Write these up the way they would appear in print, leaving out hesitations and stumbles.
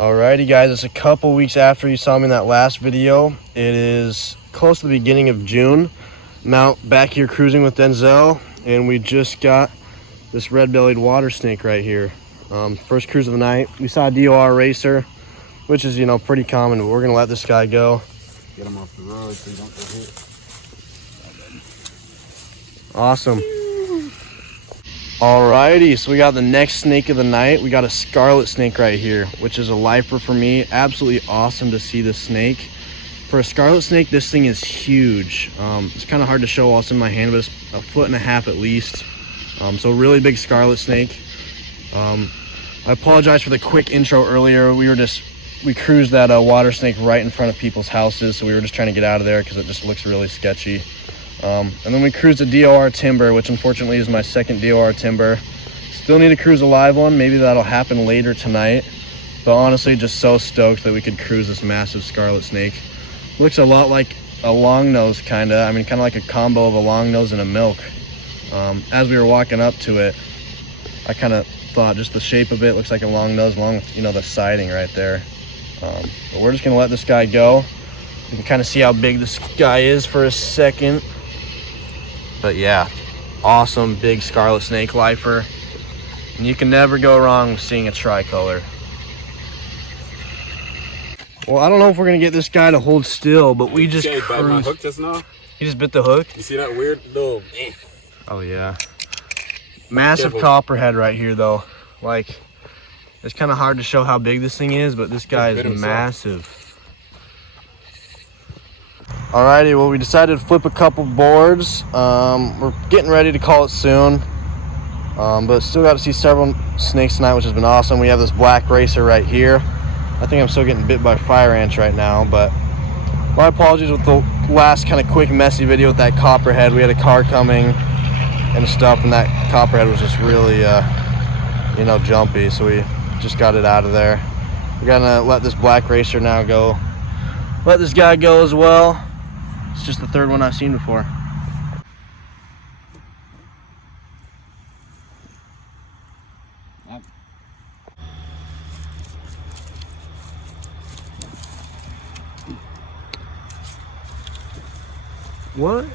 Alrighty guys, it's a couple weeks after you saw me in that last video. It is close to the beginning of June. I'm out back here cruising with Denzel, and we just got this red-bellied water snake right here. First cruise of the night. We saw a DOR racer, which is, pretty common, but we're gonna let this guy go. Get him off the road so you don't get hit. Awesome. Alrighty, so we got the next snake of the night. We got a Scarlet Snake right here, which is a lifer for me. Absolutely awesome to see this snake. For a Scarlet Snake, this thing is huge. It's kind of hard to show while it's in my hand, but it's 1.5 feet at least. So really big Scarlet Snake. I apologize for the quick intro earlier. We cruised that water snake right in front of people's houses, so we were just trying to get out of there because it just looks really sketchy. And then we cruised a DOR timber, which unfortunately is my second DOR timber. Still need to cruise a live one. Maybe that'll happen later tonight. But honestly, just so stoked that we could cruise this massive Scarlet Snake. Looks a lot like a long nose, kind of like a combo of a long nose and a milk. As we were walking up to it, I kind of thought just the shape of it looks like a long nose, along with the siding right there. But we're just gonna let this guy go. You can kind of see how big this guy is for a second. But yeah, awesome big Scarlet Snake lifer. And you can never go wrong with seeing a tricolor. Well, I don't know if we're gonna get this guy to hold still, but we just cruised. My hook just now. He just bit the hook? You see that weird little... Oh yeah. Massive copperhead right here though. Like, it's kind of hard to show how big this thing is, but this guy is massive. Alrighty, well, we decided to flip a couple boards. We're getting ready to call it soon, but still got to see several snakes tonight, which has been awesome. We have this black racer right here. I think I'm still getting bit by fire ants right now, but my apologies with the last kind of quick messy video with that copperhead. We had a car coming and stuff, and that copperhead was just really jumpy, so we just got it out of there. We're gonna let this black racer now go. Let this guy go as well. It's just the third one I've seen before. What?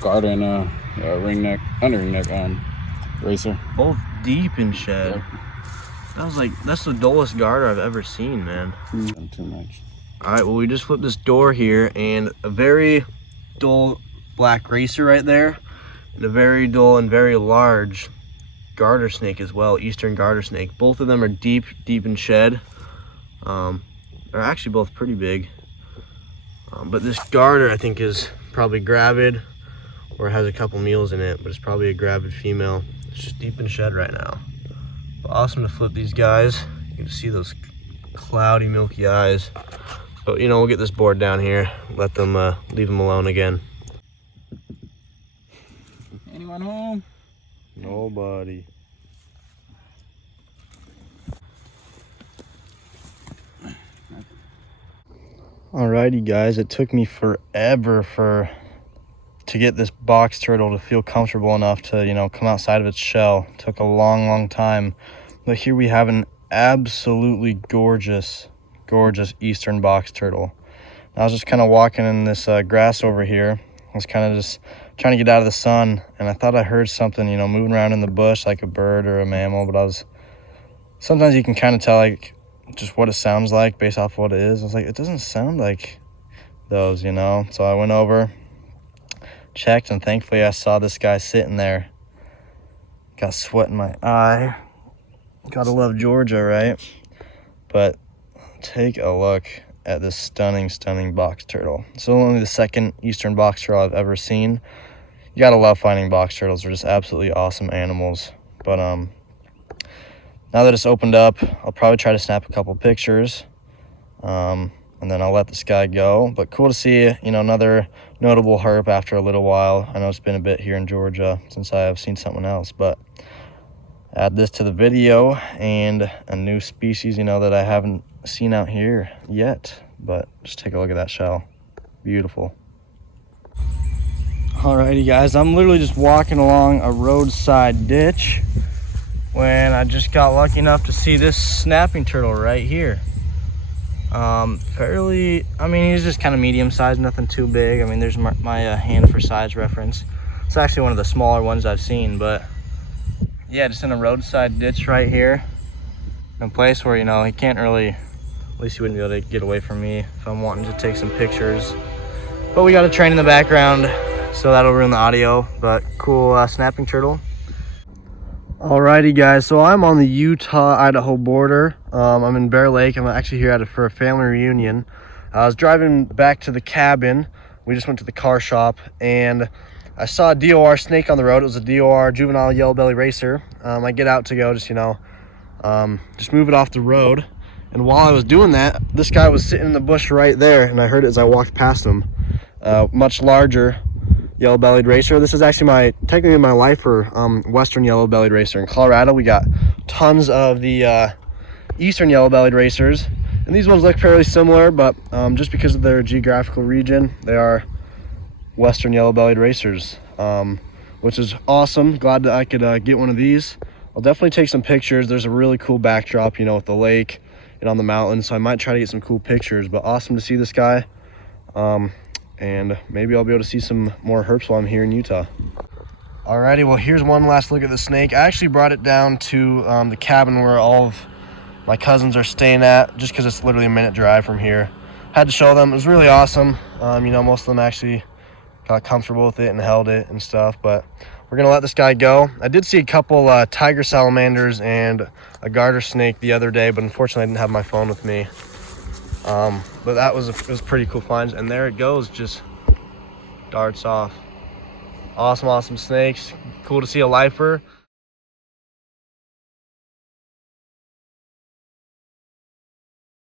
Garter and ring neck, under ring neck racer. Both deep in shed. Yep. That's the dullest garter I've ever seen, man. Too much. All right, well, we just flipped this door here, and a very dull black racer right there, and a very dull and very large garter snake as well, eastern garter snake. Both of them are deep in shed. They're actually both pretty big. But this garter, I think, is probably gravid, or has a couple meals in it, but it's probably a gravid female. It's just deep in shed right now. But awesome to flip these guys. You can see those cloudy, milky eyes. But we'll get this board down here, let them leave them alone again. Anyone home? Nobody. Alrighty guys, it took me forever to get this box turtle to feel comfortable enough to come outside of its shell. It took a long time, but here we have an absolutely gorgeous eastern box turtle. I was just kind of walking in this grass over here. I was kind of just trying to get out of the sun, and I thought I heard something moving around in the bush like a bird or a mammal, but sometimes you can kind of tell just what it sounds like based off what it is. I was like, it doesn't sound like those, so I went over, checked, and thankfully I saw this guy sitting there. Got sweat in my eye. Gotta love Georgia, right? But take a look at this stunning box turtle. It's only the second eastern box turtle I've ever seen. You gotta love finding box turtles. They're just absolutely awesome animals. But now that it's opened up, I'll probably try to snap a couple pictures, and then I'll let this guy go. But cool to see another notable herp after a little while. I know it's been a bit here in Georgia since I have seen something else, but add this to the video, and a new species that I haven't seen out here yet. But just take a look at that shell. Beautiful. Alrighty guys, I'm literally just walking along a roadside ditch, when I just got lucky enough to see this snapping turtle right here. Fairly, I mean, he's just kind of medium sized, nothing too big. I mean, there's my hand for size reference. It's actually one of the smaller ones I've seen, but yeah, just in a roadside ditch right here, in a place where, you know, he can't really, at least he wouldn't be able to get away from me if I'm wanting to take some pictures. But we got a train in the background, so that'll ruin the audio, but cool snapping turtle. Alrighty guys, so I'm on the Utah-Idaho border. I'm in Bear Lake. I'm actually here for a family reunion. I was driving back to the cabin. We just went to the car shop and I saw a DOR snake on the road. It was a DOR juvenile yellow-bellied racer. I get out to go just, you know, just move it off the road. And while I was doing that, this guy was sitting in the bush right there, and I heard it as I walked past him. Much larger yellow-bellied racer. This is actually technically my lifer, western yellow-bellied racer. In Colorado, we got tons of the eastern yellow-bellied racers, and these ones look fairly similar, but just because of their geographical region, they are western yellow-bellied racers, which is awesome. Glad that I could get one of these. I'll definitely take some pictures. There's a really cool backdrop, you know, with the lake and on the mountain, so I might try to get some cool pictures. But awesome to see this guy. And maybe I'll be able to see some more herps while I'm here in Utah. Alrighty, well, here's one last look at the snake. I actually brought it down to the cabin where all of my cousins are staying at, just because it's literally a minute drive from here. Had to show them. It was really awesome. You know, most of them actually got comfortable with it and held it and stuff, but we're gonna let this guy go. I did see a couple tiger salamanders and a garter snake the other day, but unfortunately I didn't have my phone with me. But it was pretty cool finds, and there it goes, just darts off. Awesome snakes. Cool to see a lifer.